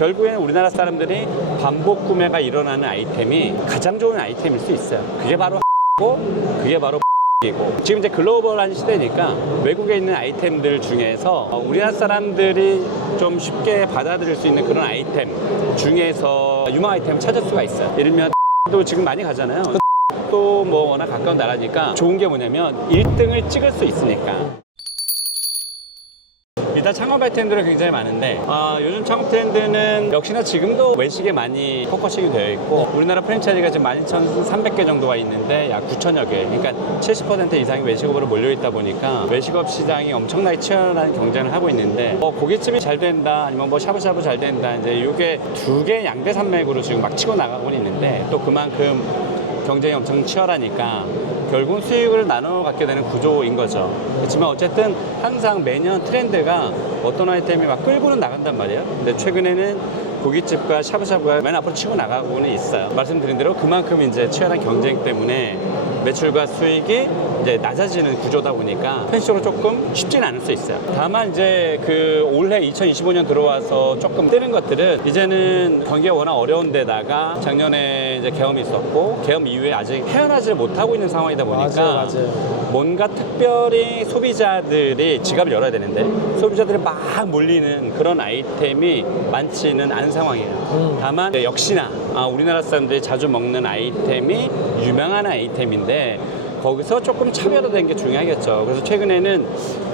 결국에는 우리나라 사람들이 반복 구매가 일어나는 아이템이 가장 좋은 아이템일 수 있어요. 그게 바로 고 그게 바로 이고. 지금 이제 글로벌한 시대니까 외국에 있는 아이템들 중에서 우리나라 사람들이 좀 쉽게 받아들일 수 있는 그런 아이템 중에서 유명 아이템을 찾을 수가 있어요. 예를 들면 또 지금 많이 가잖아요. 또 뭐 워낙 가까운 나라니까 좋은 게 뭐냐면 1등을 찍을 수 있으니까. 일단 창업 아이템들은 굉장히 많은데 요즘 창업 트렌드는 역시나 지금도 외식에 많이 포커싱이 되어 있고 우리나라 프랜차이즈가 지금 12,300개 정도가 있는데 약 9천여 개, 그러니까 70% 이상이 외식업으로 몰려있다 보니까 외식업 시장이 엄청나게 치열한 경쟁을 하고 있는데 고깃집이 잘 된다 아니면 뭐 샤브샤브 잘 된다 이제 이게 두 개 양대 산맥으로 지금 막 치고 나가고 있는데 또 그만큼 경쟁이 엄청 치열하니까 결국은 수익을 나눠 갖게 되는 구조인 거죠. 그렇지만 어쨌든 항상 매년 트렌드가 어떤 아이템이 막 끌고는 나간단 말이에요. 근데 최근에는 고깃집과 샤브샤브가 맨 앞으로 치고 나가고는 있어요. 말씀드린 대로 그만큼 이제 치열한 경쟁 때문에 매출과 수익이 이제 낮아지는 구조다 보니까 현실적으로 조금 쉽지는 않을 수 있어요. 다만 이제 그 올해 2025년 들어와서 조금 뜨는 것들은 이제는 경기가 워낙 어려운 데다가 작년에 이제 계엄이 있었고 계엄 이후에 아직 헤어나지를 못하고 있는 상황이다 보니까 맞아요. 뭔가 특별히 소비자들이 지갑을 열어야 되는데 소비자들이 막 몰리는 그런 아이템이 많지는 않은 상황이에요. 다만 역시나 우리나라 사람들이 자주 먹는 아이템이 유명한 아이템인데 거기서 조금 차별화된 게 중요하겠죠. 그래서 최근에는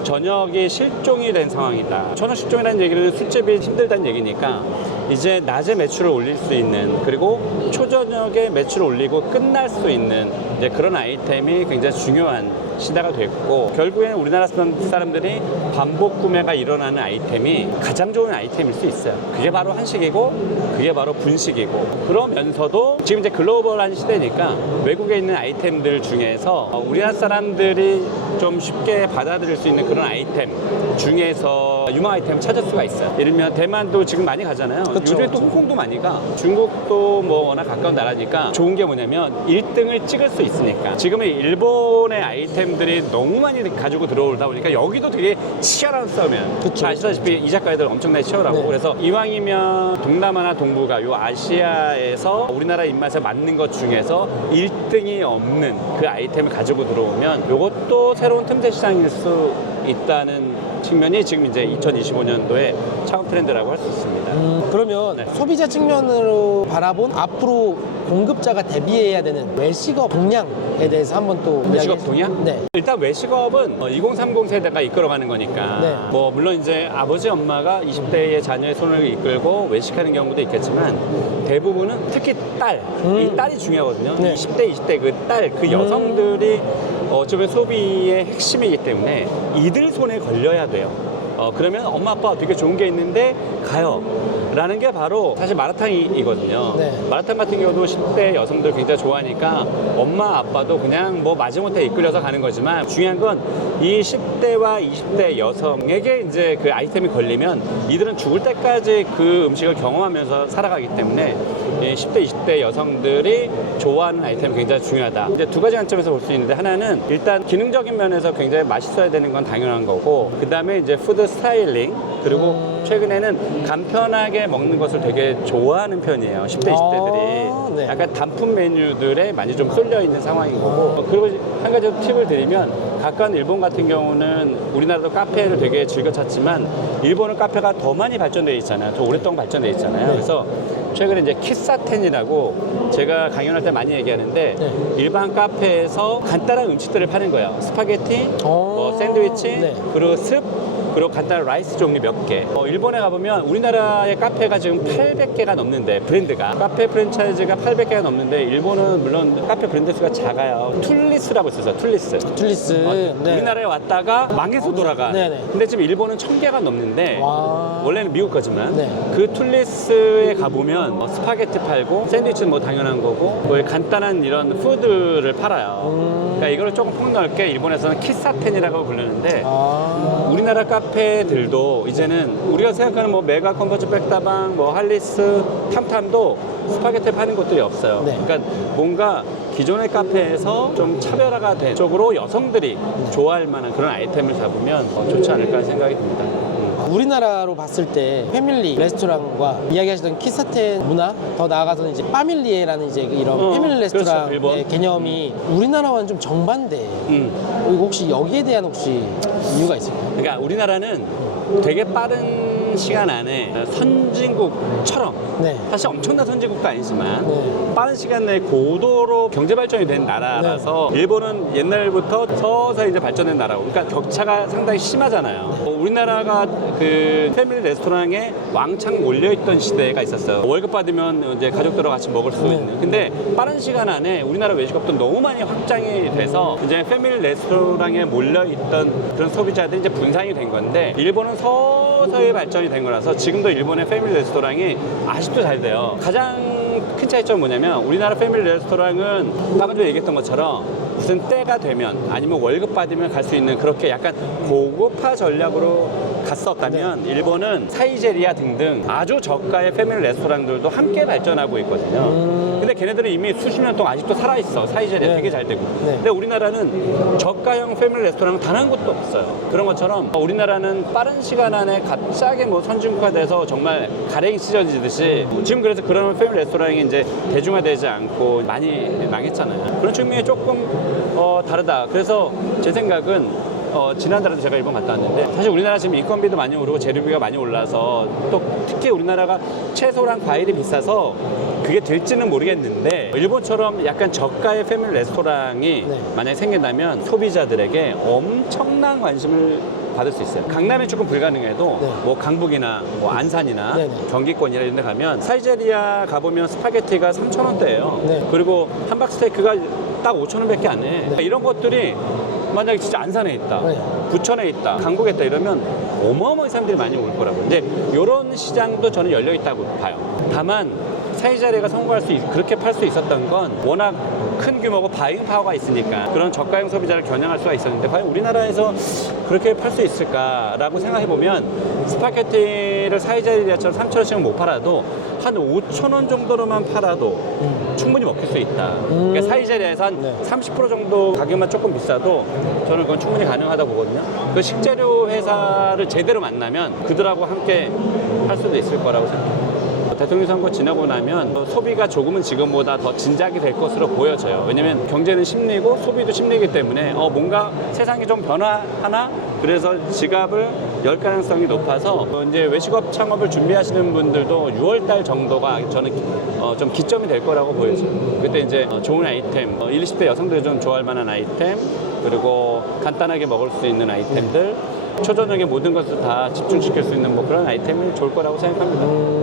저녁이 실종이 된 상황이다. 저녁 실종이라는 얘기는 술집이 힘들다는 얘기니까 이제 낮에 매출을 올릴 수 있는 그리고 초저녁에 매출을 올리고 끝날 수 있는 이제 그런 아이템이 굉장히 중요한 시대가 됐고 결국에는 우리나라 사람들이 반복 구매가 일어나는 아이템이 가장 좋은 아이템일 수 있어요. 그게 바로 한식이고 그게 바로 분식이고 그러면서도 지금 이제 글로벌한 시대니까 외국에 있는 아이템들 중에서 우리나라 사람들이 좀 쉽게 받아들일 수 있는 그런 아이템 중에서 유명 아이템을 찾을 수가 있어요. 예를 들면 대만도 지금 많이 가잖아요. 요즘에 또 홍콩도 많이 가. 중국도 뭐 워낙 가까운 나라니까 좋은 게 뭐냐면 1등을 찍을 수 있으니까. 지금은 일본의 아이템들이 너무 많이 가지고 들어오다 보니까 여기도 되게 치열한 싸움이에요. 아시다시피 이 작가들 엄청나게 치열하고 네. 그래서 이왕이면 동남아나 동북아 요 아시아에서 우리나라 입맛에 맞는 것 중에서 1등이 없는 그 아이템을 가지고 들어오면 이것도 새로운 틈새 시장일 수 있다는 측면이 지금 이제 2025년도에 창업 트렌드라고 할 수 있습니다. 그러면 소비자 측면으로 바라본 앞으로 공급자가 대비해야 되는 외식업 동향에 대해서 한번 또 외식업 동향? 네. 일단 외식업은 2030 세대가 이끌어가는 거니까 네. 뭐 물론 이제 아버지 엄마가 20대의 자녀의 손을 이끌고 외식하는 경우도 있겠지만 대부분은 특히 딸, 이 딸이 중요하거든요. 네. 20대, 20대 그 딸, 그 여성들이 어쩌면 소비의 핵심이기 때문에 이들 손에 걸려야 돼요. 그러면 엄마 아빠 되게 좋은 게 있는데 가요 라는 게 바로 사실 마라탕이거든요. 네. 마라탕 같은 경우도 10대 여성들 굉장히 좋아하니까 엄마 아빠도 그냥 뭐 마지못해 이끌려서 가는 거지만 중요한 건 이 10대와 20대 여성에게 이제 그 아이템이 걸리면 이들은 죽을 때까지 그 음식을 경험하면서 살아가기 때문에 10대, 20대 여성들이 좋아하는 아이템이 굉장히 중요하다. 이제 두 가지 관점에서 볼 수 있는데 하나는 일단 기능적인 면에서 굉장히 맛있어야 되는 건 당연한 거고 그 다음에 이제 푸드 스타일링 그리고 최근에는 간편하게 먹는 것을 되게 좋아하는 편이에요. 10대, 20대들이. 네. 약간 단품 메뉴들에 많이 좀 쏠려 있는 상황인 거고 그리고 한 가지 팁을 드리면 가까운 일본 같은 경우는 우리나라도 카페를 되게 즐겨 찾지만 일본은 카페가 더 많이 발전되어 있잖아요. 더 오랫동안 발전되어 있잖아요. 네. 그래서 최근에 이제 키사텐이라고 제가 강연할 때 많이 얘기하는데 네. 일반 카페에서 간단한 음식들을 파는 거예요. 스파게티, 뭐 샌드위치, 네. 그리고 습, 그리고 간단한 라이스 종류 몇 개. 일본에 가보면 우리나라의 카페가 지금 800개가 넘는데 브랜드가 카페 프랜차이즈가 800개가 넘는데 일본은 물론 카페 브랜드 수가 작아요. 툴리스라고 있어요. 툴리스. 네. 우리나라에 왔다가 망해서 돌아가. 네네. 근데 지금 일본은 1000개가 넘는데 와. 원래는 미국 거지만 네. 그 툴리스에 가보면 스파게티 팔고 샌드위치는 뭐 당연한 거고 뭐 간단한 이런 푸드를 팔아요. 그러니까 이걸 조금 폭넓게 일본에서는 키사텐이라고 부르는데 우리나라 카페들도 이제는 우리가 생각하는 뭐 메가 컴포트 백다방, 뭐 할리스, 탐탐도 스파게티 파는 곳들이 없어요. 네. 그러니까 뭔가 기존의 카페에서 좀 차별화가 된 쪽으로 여성들이 좋아할 만한 그런 아이템을 잡으면 좋지 않을까 생각이 듭니다. 우리나라로 봤을 때 패밀리 레스토랑과 이야기하시던 키사텐 문화, 더 나아가서는 이제 파밀리에라는 이제 이런 패밀리 레스토랑의 그렇죠, 일본. 개념이 우리나라와는 좀 정반대. 이거 혹시 여기에 대한 혹시 이유가 있을까요? 그러니까 우리나라는 되게 빠른 시간 안에 선진국처럼 네. 사실 엄청난 선진국도 아니지만 네. 빠른 시간 내에 고도로 경제 발전이 된 나라라서 일본은 옛날부터 서서히 이제 발전된 나라고, 그러니까 격차가 상당히 심하잖아요. 우리나라가 그 패밀리 레스토랑에 왕창 몰려있던 시대가 있었어요. 월급 받으면 이제 가족들과 같이 먹을 수 있는. 근데 빠른 시간 안에 우리나라 외식업도 너무 많이 확장이 돼서 이제 패밀리 레스토랑에 몰려있던 그런 소비자들이 이제 분산이 된 건데, 일본은 서서히 발전이 된 거라서 지금도 일본의 패밀리 레스토랑이 아직도 잘 돼요. 가장 큰 차이점은 뭐냐면, 우리나라 패밀리 레스토랑은 방금 전에 얘기했던 것처럼 무슨 때가 되면 아니면 월급 받으면 갈 수 있는 그렇게 약간 고급화 전략으로 갔었다면, 일본은 사이제리아 등등 아주 저가의 패밀리 레스토랑들도 함께 발전하고 있거든요. 근데 걔네들은 이미 수십 년 동안 아직도 살아있어. 사이제리아 되게 잘 되고. 근데 우리나라는 저가형 패밀리 레스토랑은 단 한 곳도 없어요. 그런 것처럼 우리나라는 빠른 시간 안에 갑자기 뭐 선진국화돼서 정말 가랭이 찢어지듯이, 지금 그래서 그런 패밀리 레스토랑이 이제 대중화되지 않고 많이 망했잖아요. 그런 측면이 조금 다르다. 그래서 제 생각은 지난달에도 제가 일본 갔다 왔는데, 사실 우리나라 지금 인건비도 많이 오르고 재료비가 많이 올라서, 또 특히 우리나라가 채소랑 과일이 비싸서 그게 될지는 모르겠는데, 일본처럼 약간 저가의 패밀리 레스토랑이 만약에 생긴다면 소비자들에게 엄청난 관심을 받을 수 있어요. 강남에 조금 불가능해도 뭐 강북이나 뭐 안산이나 경기권이나 이런 데 가면 사이제리아 가보면 스파게티가 3,000원대예요. 그리고 함박 스테이크가 딱 5,000원밖에 안 해. 이런 것들이 만약에 진짜 안산에 있다, 부천에 있다, 강북에 있다 이러면 어마어마한 사람들이 많이 올 거라고요. 이제 이런 시장도 저는 열려 있다고 봐요. 다만 사이제리아가 성공할 그렇게 팔 수 있었던 건 워낙 큰 규모고 바잉 파워가 있으니까 그런 저가형 소비자를 겨냥할 수가 있었는데, 과연 우리나라에서 그렇게 팔 수 있을까라고 생각해보면, 스파게티를 사이제리아처럼 3,000원씩은 못 팔아도 한 5,000원 정도로만 팔아도 충분히 먹힐 수 있다. 그러니까 사이제리아에서 한 30% 정도 가격만 조금 비싸도 저는 그건 충분히 가능하다고 보거든요. 그 식재료 회사를 제대로 만나면 그들하고 함께 할 수도 있을 거라고 생각합니다. 대통령 선거 지나고 나면 소비가 조금은 지금보다 더 진작이 될 것으로 보여져요. 왜냐면 경제는 심리고 소비도 심리이기 때문에 뭔가 세상이 좀 변화하나? 그래서 지갑을 열 가능성이 높아서 이제 외식업 창업을 준비하시는 분들도 6월달 정도가 저는 좀 기점이 될 거라고 보여져요. 그때 이제 좋은 아이템, 20, 20대 여성들이 좀 좋아할 만한 아이템, 그리고 간단하게 먹을 수 있는 아이템들, 초저녁에 모든 것을 다 집중시킬 수 있는 뭐 그런 아이템이 좋을 거라고 생각합니다.